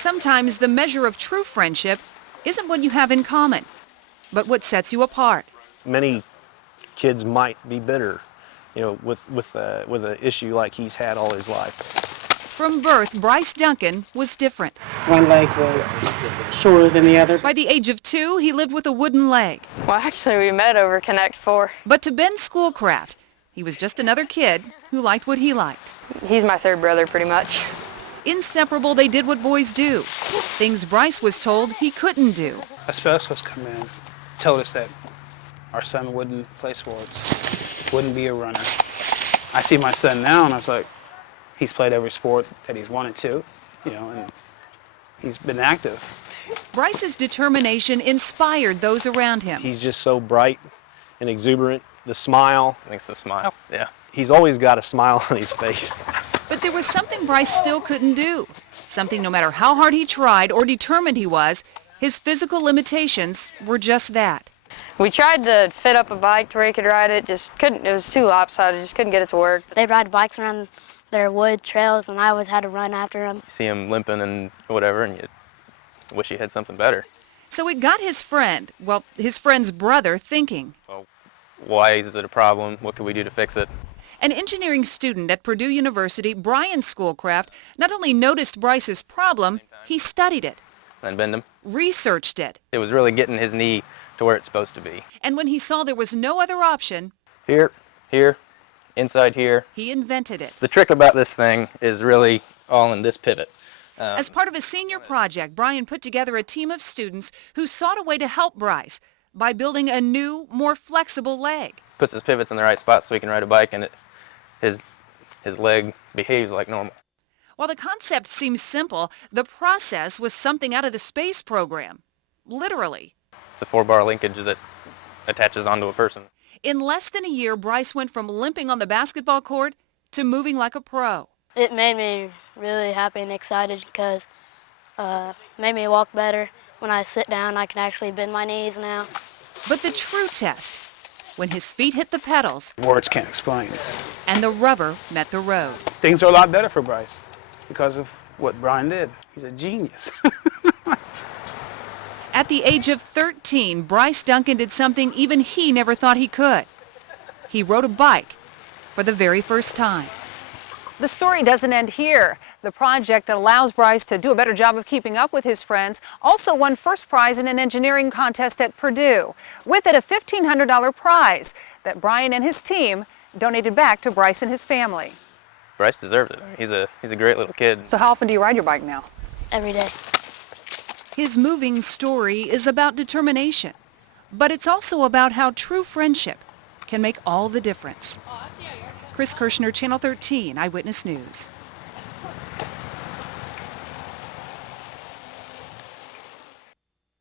Sometimes the measure of true friendship isn't what you have in common, but what sets you apart. Many kids might be bitter, with an issue like he's had all his life. From birth, Bryce Duncan was different. One leg was shorter than the other. By the age of 2, he lived with a wooden leg. Well, actually, we met over Connect 4. But to Ben Schoolcraft, he was just another kid who liked what he liked. He's my third brother, pretty much. Inseparable, they did what boys do, things Bryce was told he couldn't do. A specialist come in, told us that our son wouldn't play sports, wouldn't be a runner. I see my son now, and I was like, he's played every sport that he's wanted to, and he's been active. Bryce's determination inspired those around him. He's just so bright and exuberant. The smile. I think it's the smile, yeah. He's always got a smile on his face. But there was something Bryce still couldn't do. Something no matter how hard he tried or determined he was, his physical limitations were just that. We tried to fit up a bike to where he could ride it, just couldn't. It was too lopsided, just couldn't get it to work. They ride bikes around their wood trails, and I always had to run after them. You see him limping and whatever, and you wish he had something better. So it got his friend, his friend's brother, thinking. Well, why is it a problem? What can we do to fix it? An engineering student at Purdue University, Brian Schoolcraft, not only noticed Bryce's problem, he studied it. And bend him. Researched it. It was really getting his knee to where it's supposed to be. And when he saw there was no other option, Here, inside here. he invented it. The trick about this thing is really all in this pivot. As part of a senior project, Brian put together a team of students who sought a way to help Bryce by building a new, more flexible leg. Puts his pivots in the right spot so he can ride a bike, and his leg behaves like normal. While the concept seems simple, the process was something out of the space program. Literally. It's a 4-bar linkage that attaches onto a person. In less than a year, Bryce went from limping on the basketball court to moving like a pro. It made me really happy and excited because it made me walk better. When I sit down, I can actually bend my knees now. But the true test, when his feet hit the pedals Words can't explain. and the rubber met the road. Things are a lot better for Bryce because of what Brian did. He's a genius. At the age of 13, Bryce Duncan did something even he never thought he could. He rode a bike for the very first time. The story doesn't end here. The project that allows Bryce to do a better job of keeping up with his friends also won first prize in an engineering contest at Purdue. With it, a $1,500 prize that Brian and his team donated back to Bryce and his family. Bryce deserves it. He's a great little kid. So how often do you ride your bike now? Every day. His moving story is about determination, but it's also about how true friendship can make all the difference. Chris Kirshner, Channel 13, Eyewitness News.